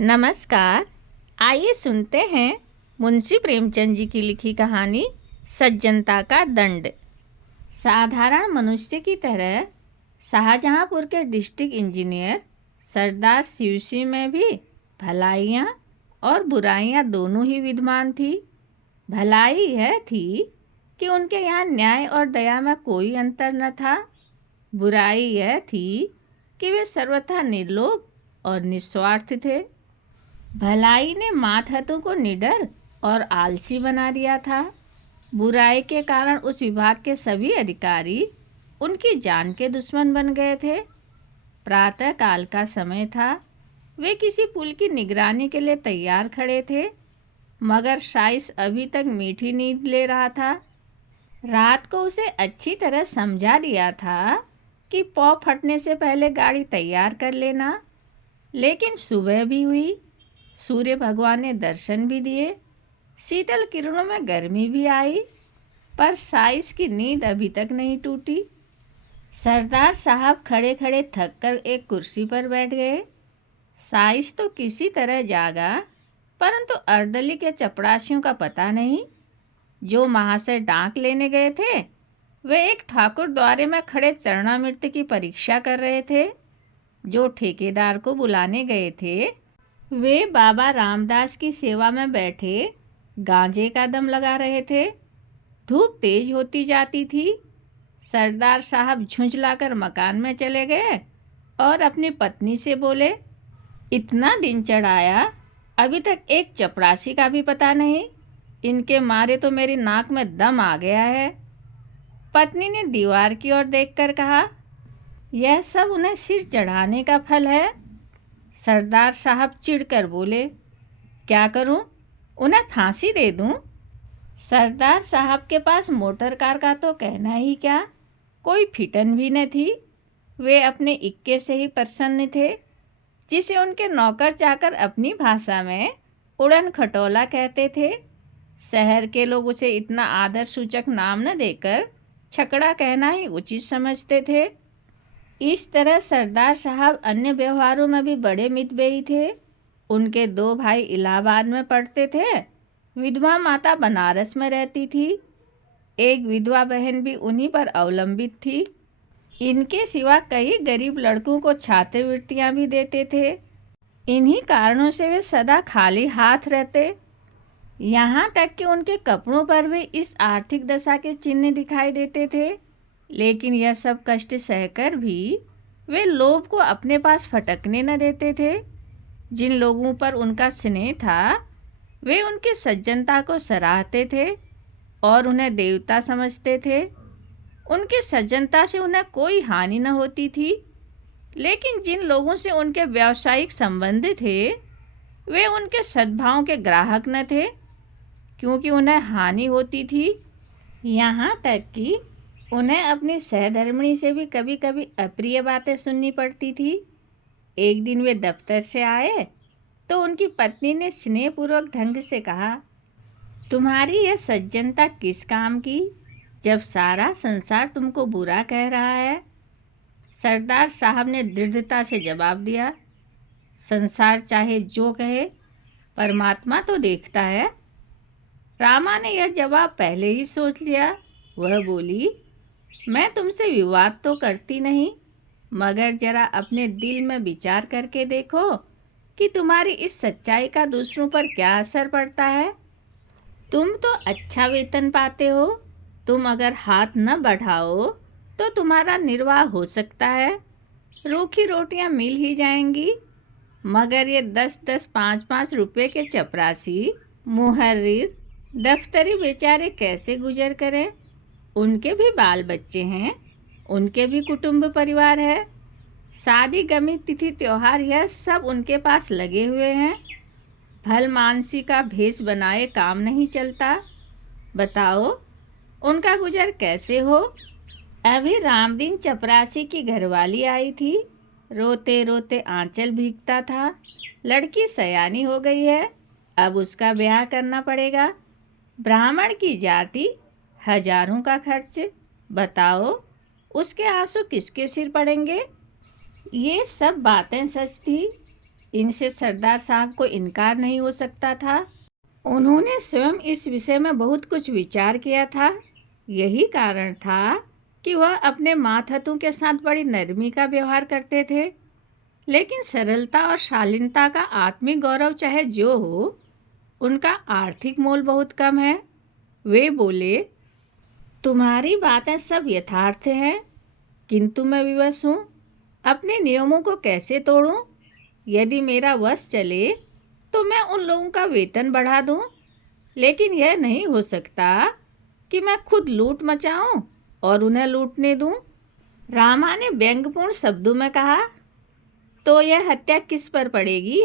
नमस्कार। आइए सुनते हैं मुंशी प्रेमचंद जी की लिखी कहानी सज्जनता का दंड। साधारण मनुष्य की तरह शाहजहांपुर के डिस्ट्रिक्ट इंजीनियर सरदार शिवसी में भी भलाइयाँ और बुराइयाँ दोनों ही विद्यमान थी। भलाई यह थी कि उनके यहाँ न्याय और दया में कोई अंतर न था। बुराई यह थी कि वे सर्वथा निर्लोभ और निस्वार्थ थे। भलाई ने मातहतों को निडर और आलसी बना दिया था। बुराई के कारण उस विभाग के सभी अधिकारी उनकी जान के दुश्मन बन गए थे। प्रातः काल का समय था। वे किसी पुल की निगरानी के लिए तैयार खड़े थे, मगर साइस अभी तक मीठी नींद ले रहा था। रात को उसे अच्छी तरह समझा दिया था कि पौ फटने से पहले गाड़ी तैयार कर लेना। लेकिन सुबह भी हुई, सूर्य भगवान ने दर्शन भी दिए, शीतल किरणों में गर्मी भी आई, पर साइस की नींद अभी तक नहीं टूटी। सरदार साहब खड़े खड़े थक कर एक कुर्सी पर बैठ गए। साइस तो किसी तरह जागा, परंतु अर्दली के चपरासियों का पता नहीं। जो महाशय डांक लेने गए थे, वे एक ठाकुर द्वारे में खड़े चरणामृत की परीक्षा कर रहे थे। जो ठेकेदार को बुलाने गए थे, वे बाबा रामदास की सेवा में बैठे गांजे का दम लगा रहे थे। धूप तेज होती जाती थी। सरदार साहब झुंझलाकर मकान में चले गए और अपनी पत्नी से बोले, इतना दिन चढ़ाया, अभी तक एक चपरासी का भी पता नहीं। इनके मारे तो मेरी नाक में दम आ गया है। पत्नी ने दीवार की ओर देखकर कहा, यह सब उन्हें सिर चढ़ाने का फल है। सरदार साहब चिढ़कर बोले, क्या करूं? उन्हें फांसी दे दूं? सरदार साहब के पास मोटर कार का तो कहना ही क्या, कोई फिटन भी न थी। वे अपने इक्के से ही प्रसन्न थे, जिसे उनके नौकर चाकर अपनी भाषा में उड़न खटोला कहते थे। शहर के लोग उसे इतना आदर सूचक नाम न देकर छकड़ा कहना ही उचित समझते थे। इस तरह सरदार साहब अन्य व्यवहारों में भी बड़े मितव्ययी थे। उनके दो भाई इलाहाबाद में पढ़ते थे, विधवा माता बनारस में रहती थी। एक विधवा बहन भी उन्हीं पर अवलंबित थी। इनके सिवा कई गरीब लड़कों को छात्रवृत्तियां भी देते थे। इन्हीं कारणों से वे सदा खाली हाथ रहते। यहाँ तक कि उनके कपड़ों पर भी इस आर्थिक दशा के चिन्ह दिखाई देते थे। लेकिन यह सब कष्ट सहकर भी वे लोभ को अपने पास फटकने न देते थे। जिन लोगों पर उनका स्नेह था, वे उनकी सज्जनता को सराहते थे और उन्हें देवता समझते थे। उनकी सज्जनता से उन्हें कोई हानि न होती थी। लेकिन जिन लोगों से उनके व्यावसायिक संबंध थे, वे उनके सद्भाव के ग्राहक न थे, क्योंकि उन्हें हानि होती थी। यहाँ तक कि उन्हें अपनी सहधर्मिणी से भी कभी कभी अप्रिय बातें सुननी पड़ती थी। एक दिन वे दफ्तर से आए तो उनकी पत्नी ने स्नेहपूर्वक ढंग से कहा, तुम्हारी यह सज्जनता किस काम की, जब सारा संसार तुमको बुरा कह रहा है? सरदार साहब ने दृढ़ता से जवाब दिया, संसार चाहे जो कहे, परमात्मा तो देखता है। रामा ने यह जवाब पहले ही सोच लिया। वह बोली, मैं तुमसे विवाद तो करती नहीं, मगर जरा अपने दिल में विचार करके देखो कि तुम्हारी इस सच्चाई का दूसरों पर क्या असर पड़ता है। तुम तो अच्छा वेतन पाते हो। तुम अगर हाथ न बढ़ाओ तो तुम्हारा निर्वाह हो सकता है, रूखी रोटियां मिल ही जाएंगी। मगर ये 10-10, 5-5 रुपए के चपरासी, मुहर्रिर, दफ्तरी बेचारे कैसे गुजर करें? उनके भी बाल बच्चे हैं, उनके भी कुटुंब परिवार है, शादी गमी तिथि त्योहार, यह सब उनके पास लगे हुए हैं। भल मानसी का भेष बनाए काम नहीं चलता। बताओ उनका गुजर कैसे हो? अभी रामदीन चपरासी की घरवाली आई थी। रोते रोते आंचल भीगता था। लड़की सयानी हो गई है, अब उसका ब्याह करना पड़ेगा। ब्राह्मण की जाति, हजारों का खर्च। बताओ उसके आंसू किसके सिर पड़ेंगे? ये सब बातें सच थी। इनसे सरदार साहब को इनकार नहीं हो सकता था। उन्होंने स्वयं इस विषय में बहुत कुछ विचार किया था। यही कारण था कि वह अपने मातहतों के साथ बड़ी नरमी का व्यवहार करते थे। लेकिन सरलता और शालीनता का आत्मिक गौरव चाहे जो हो, उनका आर्थिक मोल बहुत कम है। वे बोले, तुम्हारी बातें सब यथार्थ हैं, किंतु मैं विवश हूँ। अपने नियमों को कैसे तोड़ूं? यदि मेरा वश चले तो मैं उन लोगों का वेतन बढ़ा दूं, लेकिन यह नहीं हो सकता कि मैं खुद लूट मचाऊं और उन्हें लूटने दूं। रामा ने व्यंग्यपूर्ण शब्दों में कहा, तो यह हत्या किस पर पड़ेगी?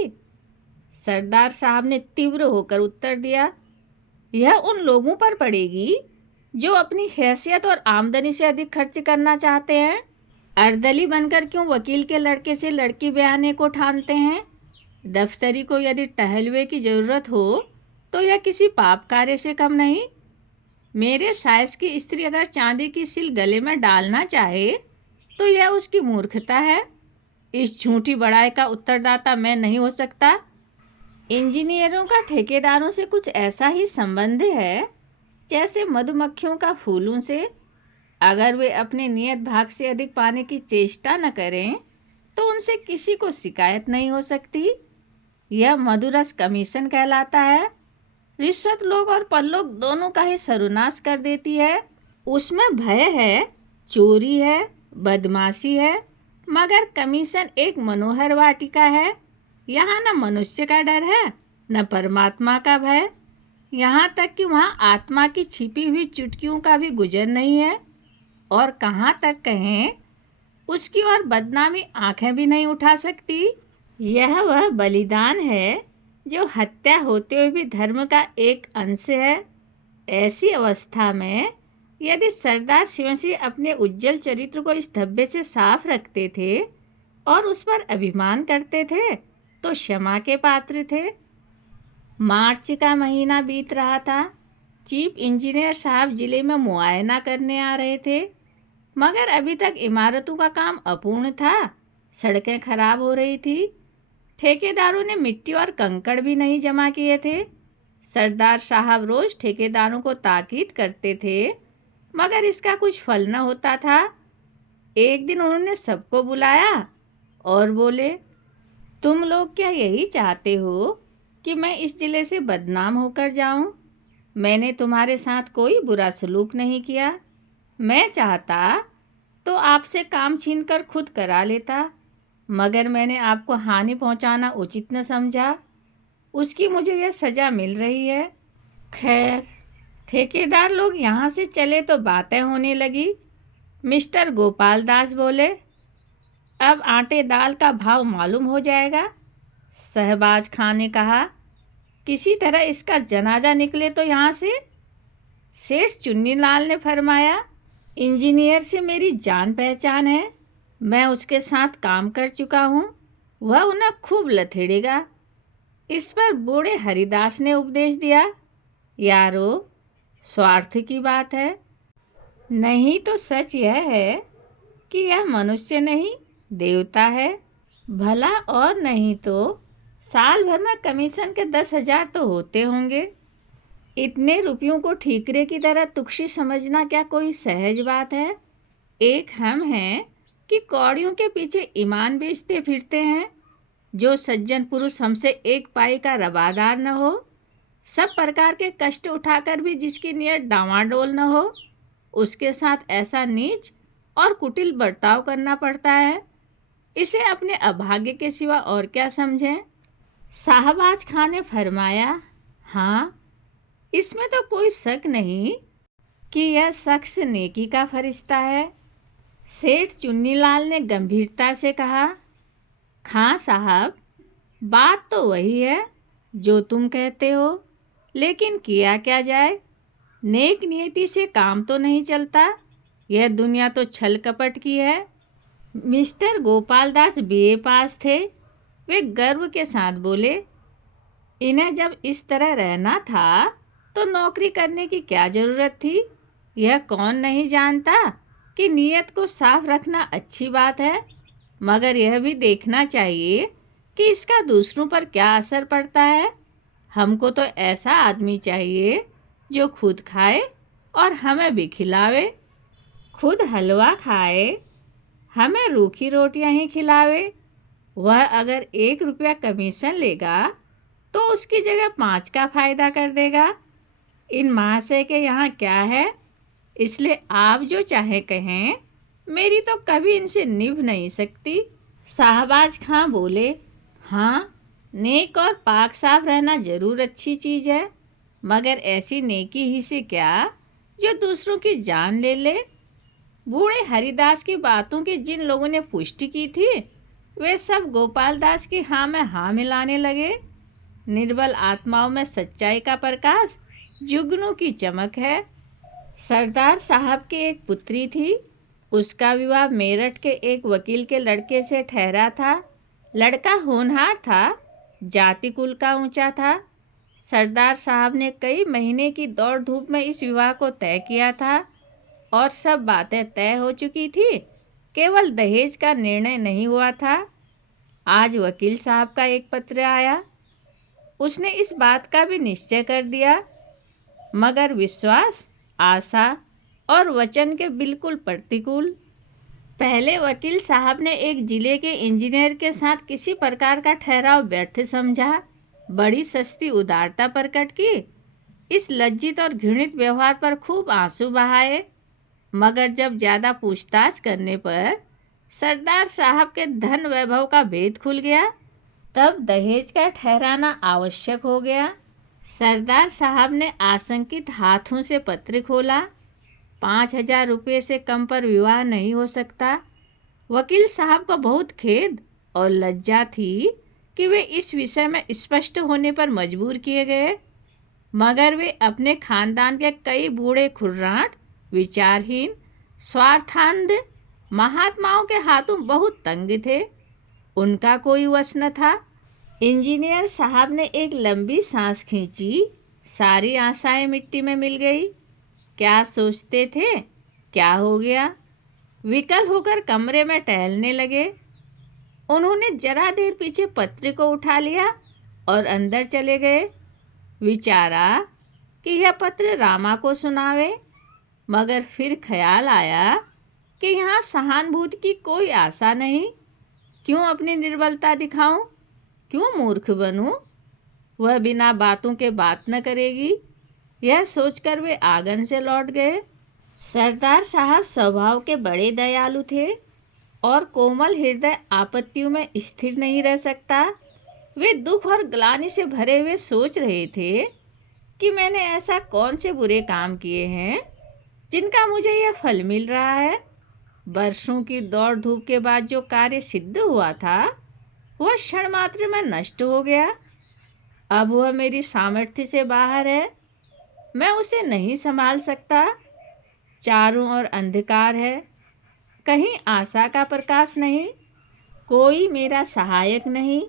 सरदार साहब ने तीव्र होकर उत्तर दिया, यह उन लोगों पर पड़ेगी जो अपनी हैसियत और आमदनी से अधिक खर्च करना चाहते हैं। अर्दली बनकर क्यों वकील के लड़के से लड़की ब्याहने को ठानते हैं? दफ्तरी को यदि टहलवे की ज़रूरत हो तो यह किसी पाप कार्य से कम नहीं। मेरे साइज की स्त्री अगर चांदी की सिल गले में डालना चाहे तो यह उसकी मूर्खता है। इस झूठी बड़ाई का उत्तरदाता मैं नहीं हो सकता। इंजीनियरों का ठेकेदारों से कुछ ऐसा ही संबंध है जैसे मधुमक्खियों का फूलों से। अगर वे अपने नियत भाग से अधिक पाने की चेष्टा न करें तो उनसे किसी को शिकायत नहीं हो सकती। यह मधुरस कमीशन कहलाता है। रिश्वत लोग और परलोक दोनों का ही सर्वनाश कर देती है। उसमें भय है, चोरी है, बदमाशी है, मगर कमीशन एक मनोहर वाटिका है। यहाँ न मनुष्य का डर है, न परमात्मा का भय। यहाँ तक कि वहाँ आत्मा की छिपी हुई चुटकियों का भी गुजर नहीं है। और कहाँ तक कहें, उसकी ओर बदनामी आंखें भी नहीं उठा सकती। यह वह बलिदान है जो हत्या होते हुए भी धर्म का एक अंश है। ऐसी अवस्था में यदि सरदार शिवसिंह अपने उज्जवल चरित्र को इस धब्बे से साफ रखते थे और उस पर अभिमान करते थे तो क्षमा के पात्र थे। मार्च का महीना बीत रहा था। चीफ इंजीनियर साहब जिले में मुआयना करने आ रहे थे, मगर अभी तक इमारतों का काम अपूर्ण था। सड़कें खराब हो रही थी। ठेकेदारों ने मिट्टी और कंकड़ भी नहीं जमा किए थे। सरदार साहब रोज ठेकेदारों को ताकीद करते थे, मगर इसका कुछ फल न होता था। एक दिन उन्होंने सबको बुलाया और बोले, तुम लोग क्या यही चाहते हो कि मैं इस जिले से बदनाम होकर जाऊं? मैंने तुम्हारे साथ कोई बुरा सलूक नहीं किया। मैं चाहता तो आपसे काम छीनकर खुद करा लेता, मगर मैंने आपको हानि पहुंचाना उचित न समझा। उसकी मुझे यह सज़ा मिल रही है। खैर, ठेकेदार लोग यहाँ से चले तो बातें होने लगी। मिस्टर गोपाल दास बोले, अब आटे दाल का भाव मालूम हो जाएगा। शहबाज खां ने कहा, किसी तरह इसका जनाजा निकले तो यहाँ से। सेठ चुन्नीलाल ने फरमाया, इंजीनियर से मेरी जान पहचान है, मैं उसके साथ काम कर चुका हूँ, वह उन्हें खूब लथेड़ेगा। इस पर बूढ़े हरिदास ने उपदेश दिया, यारो, स्वार्थ की बात है। नहीं तो सच यह है कि यह मनुष्य नहीं देवता है। भला और नहीं तो साल भर में कमीशन के 10,000 तो होते होंगे। इतने रुपयों को ठीकरे की तरह तुच्छी समझना क्या कोई सहज बात है? एक हम हैं कि कौड़ियों के पीछे ईमान बेचते फिरते हैं। जो सज्जन पुरुष हमसे एक पाई का रवादार न हो, सब प्रकार के कष्ट उठाकर भी जिसकी नियत डांवाडोल न हो, उसके साथ ऐसा नीच और कुटिल बर्ताव करना पड़ता है। इसे अपने अभाग्य के सिवा और क्या समझें? शाहबाज खां ने फरमाया, हाँ, इसमें तो कोई शक नहीं कि यह शख्स नेकी का फरिश्ता है। सेठ चुन्नीलाल ने गंभीरता से कहा, खां साहब, बात तो वही है जो तुम कहते हो, लेकिन किया क्या जाए? नेक नियति से काम तो नहीं चलता। यह दुनिया तो छल कपट की है। मिस्टर गोपाल दास बीए पास थे। वे गर्व के साथ बोले, इन्हें जब इस तरह रहना था तो नौकरी करने की क्या ज़रूरत थी? यह कौन नहीं जानता कि नीयत को साफ रखना अच्छी बात है, मगर यह भी देखना चाहिए कि इसका दूसरों पर क्या असर पड़ता है। हमको तो ऐसा आदमी चाहिए जो खुद खाए और हमें भी खिलावे, खुद हलवा खाए, हमें रूखी रोटियां ही खिलावे। वह अगर 1 रुपया कमीशन लेगा तो उसकी जगह 5 का फायदा कर देगा। इन महाशय के यहाँ क्या है, इसलिए आप जो चाहे कहें, मेरी तो कभी इनसे निभ नहीं सकती। शाहबाज खां बोले, हाँ, नेक और पाक साफ रहना जरूर अच्छी चीज़ है, मगर ऐसी नेकी ही से क्या जो दूसरों की जान ले ले। बूढ़े हरिदास की बातों की जिन लोगों ने पुष्टि की थी, वे सब गोपाल दास की हाँ में हाँ मिलाने लगे। निर्बल आत्माओं में सच्चाई का प्रकाश जुगनू की चमक है। सरदार साहब की एक पुत्री थी। उसका विवाह मेरठ के एक वकील के लड़के से ठहरा था। लड़का होनहार था, जाति कुल का ऊंचा था। सरदार साहब ने कई महीने की दौड़ धूप में इस विवाह को तय किया था और सब बातें तय हो चुकी थी, केवल दहेज का निर्णय नहीं हुआ था। आज वकील साहब का एक पत्र आया। उसने इस बात का भी निश्चय कर दिया, मगर विश्वास, आशा और वचन के बिल्कुल प्रतिकूल। पहले वकील साहब ने एक जिले के इंजीनियर के साथ किसी प्रकार का ठहराव व्यर्थ समझा, बड़ी सस्ती उदारता प्रकट की, इस लज्जित और घृणित व्यवहार पर खूब आंसू बहाए। मगर जब ज़्यादा पूछताछ करने पर सरदार साहब के धन वैभव का भेद खुल गया, तब दहेज का ठहराना आवश्यक हो गया। सरदार साहब ने आशंकित हाथों से पत्र खोला। 5,000 रुपये से कम पर विवाह नहीं हो सकता। वकील साहब को बहुत खेद और लज्जा थी कि वे इस विषय में स्पष्ट होने पर मजबूर किए गए, मगर वे अपने खानदान के कई बूढ़े खुर्राट, विचारहीन, स्वार्थांध महात्माओं के हाथों बहुत तंग थे। उनका कोई वश न था। इंजीनियर साहब ने एक लंबी सांस खींची। सारी आशाएं मिट्टी में मिल गई। क्या सोचते थे, क्या हो गया? विकल होकर कमरे में टहलने लगे। उन्होंने जरा देर पीछे पत्र को उठा लिया और अंदर चले गए। विचारा कि यह पत्र रामा को सुनावे, मगर फिर ख्याल आया कि यहाँ सहानुभूति की कोई आशा नहीं। क्यों अपनी निर्बलता दिखाऊं, क्यों मूर्ख बनूं? वह बिना बातों के बात न करेगी। यह सोचकर वे आंगन से लौट गए। सरदार साहब स्वभाव के बड़े दयालु थे और कोमल हृदय आपत्तियों में स्थिर नहीं रह सकता। वे दुख और ग्लानि से भरे हुए सोच रहे थे कि मैंने ऐसा कौन से बुरे काम किए हैं जिनका मुझे यह फल मिल रहा है। वर्षों की दौड़ धूप के बाद जो कार्य सिद्ध हुआ था, वह क्षण मात्र में नष्ट हो गया। अब वह मेरी सामर्थ्य से बाहर है, मैं उसे नहीं संभाल सकता। चारों ओर अंधकार है, कहीं आशा का प्रकाश नहीं, कोई मेरा सहायक नहीं।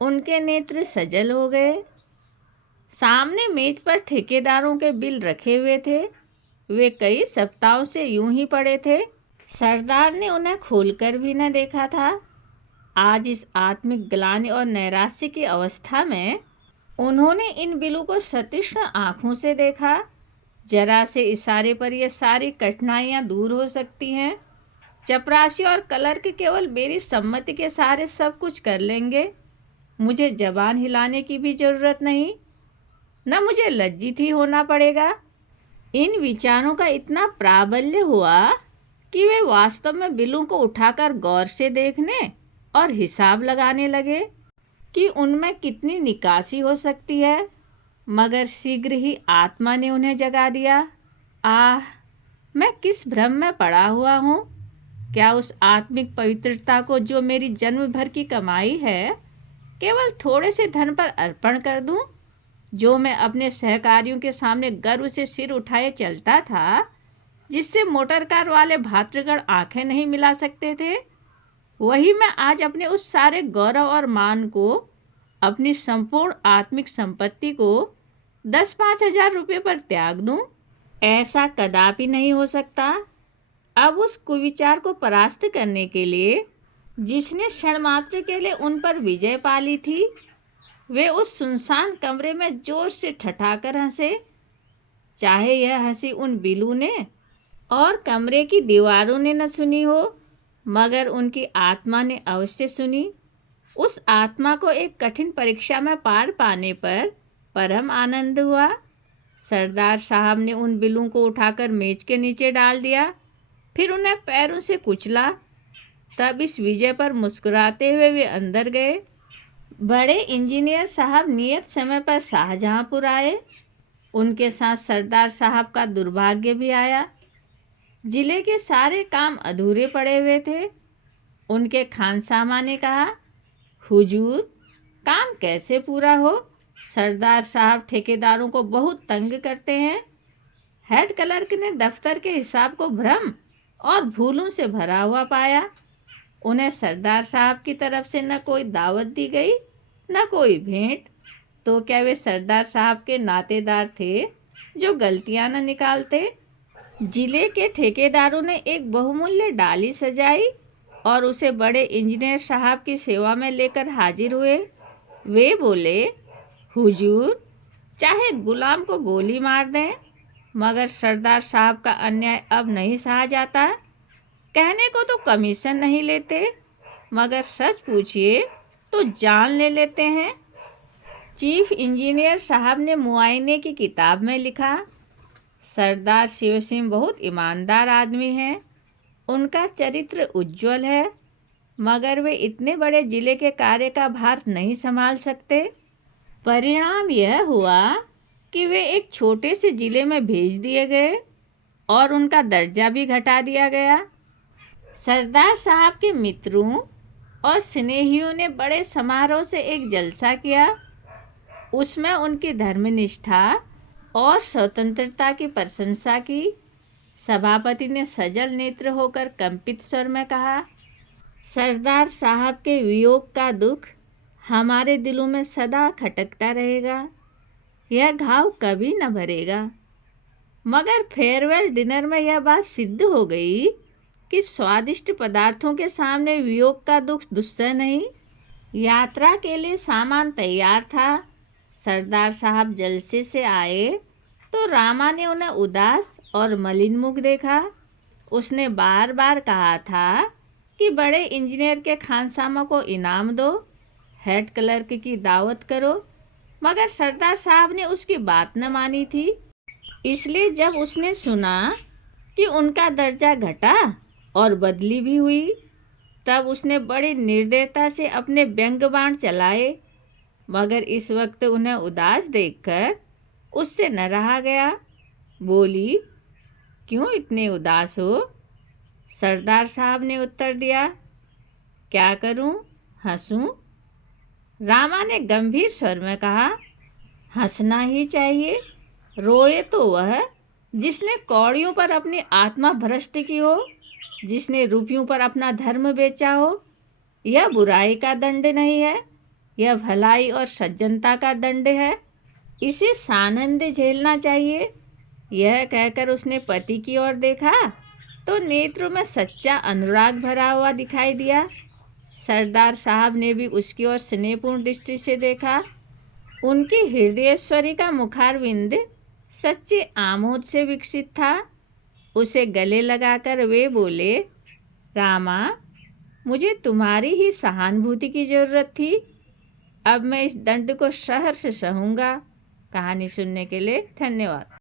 उनके नेत्र सजल हो गए। सामने मेज पर ठेकेदारों के बिल रखे हुए थे। वे कई सप्ताहों से यूं ही पड़े थे। सरदार ने उन्हें खोलकर भी न देखा था। आज इस आत्मिक ग्लानि और नैराश्य की अवस्था में उन्होंने इन बिलों को सतृष्ण आँखों से देखा। जरा से इशारे पर ये सारी कठिनाइयाँ दूर हो सकती हैं। चपरासी और क्लर्क केवल मेरी सम्मति के सहारे सब कुछ कर लेंगे। मुझे जबान हिलाने की भी ज़रूरत नहीं, न मुझे लज्जित ही होना पड़ेगा। इन विचारों का इतना प्राबल्य हुआ कि वे वास्तव में बिलों को उठाकर गौर से देखने और हिसाब लगाने लगे कि उनमें कितनी निकासी हो सकती है। मगर शीघ्र ही आत्मा ने उन्हें जगा दिया। आह, मैं किस भ्रम में पड़ा हुआ हूँ। क्या उस आत्मिक पवित्रता को जो मेरी जन्म भर की कमाई है केवल थोड़े से धन पर अर्पण कर दूं, जो मैं अपने सहकारियों के सामने गर्व से सिर उठाए चलता था, जिससे मोटर कार वाले भातृगण आंखें नहीं मिला सकते थे, वही मैं आज अपने उस सारे गौरव और मान को, अपनी संपूर्ण आत्मिक संपत्ति को 10-5 हजार रुपये पर त्याग दूं? ऐसा कदापि नहीं हो सकता। अब उस कुविचार को परास्त करने के लिए जिसने क्षण मात्र के लिए उन पर विजय पा ली थी, वे उस सुनसान कमरे में जोर से ठठाकर हंसे। चाहे यह हंसी उन बिल्लू ने और कमरे की दीवारों ने न सुनी हो, मगर उनकी आत्मा ने अवश्य सुनी। उस आत्मा को एक कठिन परीक्षा में पार पाने पर परम आनंद हुआ। सरदार साहब ने उन बिल्लों को उठाकर मेज के नीचे डाल दिया, फिर उन्हें पैरों से कुचला। तब इस विजय पर मुस्कुराते हुए वे अंदर गए। बड़े इंजीनियर साहब नियत समय पर शाहजहांपुर आए। उनके साथ सरदार साहब का दुर्भाग्य भी आया। जिले के सारे काम अधूरे पड़े हुए थे। उनके खानसामा ने कहा, हुजूर, काम कैसे पूरा हो? सरदार साहब ठेकेदारों को बहुत तंग करते हैं। हेड क्लर्क ने दफ्तर के हिसाब को भ्रम और भूलों से भरा हुआ पाया। उन्हें सरदार साहब की तरफ से न कोई दावत दी गई, न कोई भेंट। तो क्या वे सरदार साहब के नातेदार थे जो गलतियां न निकालते? जिले के ठेकेदारों ने एक बहुमूल्य डाली सजाई और उसे बड़े इंजीनियर साहब की सेवा में लेकर हाजिर हुए। वे बोले, हुजूर, चाहे गुलाम को गोली मार दें, मगर सरदार साहब का अन्याय अब नहीं सहा जाता। कहने को तो कमीशन नहीं लेते, मगर सच पूछिए तो जान ले लेते हैं। चीफ इंजीनियर साहब ने मुआयने की किताब में लिखा, सरदार शिव सिंह बहुत ईमानदार आदमी हैं। उनका चरित्र उज्जवल है, मगर वे इतने बड़े जिले के कार्य का भार नहीं संभाल सकते। परिणाम यह हुआ कि वे एक छोटे से जिले में भेज दिए गए और उनका दर्जा भी घटा दिया गया। सरदार साहब के मित्रों और स्नेहियों ने बड़े समारोह से एक जलसा किया। उसमें उनकी धर्मनिष्ठा और स्वतंत्रता की प्रशंसा की। सभापति ने सजल नेत्र होकर कंपित स्वर में कहा, सरदार साहब के वियोग का दुख हमारे दिलों में सदा खटकता रहेगा। यह घाव कभी न भरेगा। मगर फेयरवेल डिनर में यह बात सिद्ध हो गई कि स्वादिष्ट पदार्थों के सामने वियोग का दुख दुस्सह नहीं। यात्रा के लिए सामान तैयार था। सरदार साहब जलसे से आए तो रामा ने उन्हें उदास और मलिन मुख देखा। उसने बार बार कहा था कि बड़े इंजीनियर के खानसामा को इनाम दो, हेड क्लर्क की दावत करो, मगर सरदार साहब ने उसकी बात न मानी थी। इसलिए जब उसने सुना कि उनका दर्जा घटा और बदली भी हुई, तब उसने बड़ी निर्दयता से अपने व्यंग्य बाण चलाए। मगर इस वक्त उन्हें उदास देखकर उससे न रहा गया। बोली, क्यों इतने उदास हो? सरदार साहब ने उत्तर दिया, क्या करूं, हंसूं? रामा ने गंभीर स्वर में कहा, हंसना ही चाहिए। रोए तो वह जिसने कौड़ियों पर अपनी आत्मा भ्रष्ट की हो, जिसने रुपयों पर अपना धर्म बेचा हो। यह बुराई का दंड नहीं है, यह भलाई और सज्जनता का दंड है। इसे सानंद झेलना चाहिए। यह कहकर उसने पति की ओर देखा तो नेत्रों में सच्चा अनुराग भरा हुआ दिखाई दिया। सरदार साहब ने भी उसकी ओर स्नेहपूर्ण दृष्टि से देखा। उनकी हृदयेश्वरी का मुखारविंद सच्चे आमोद से विकसित था। उसे गले लगाकर वे बोले, रामा, मुझे तुम्हारी ही सहानुभूति की ज़रूरत थी। अब मैं इस दंड को सहर्ष सहूँगा। कहानी सुनने के लिए धन्यवाद।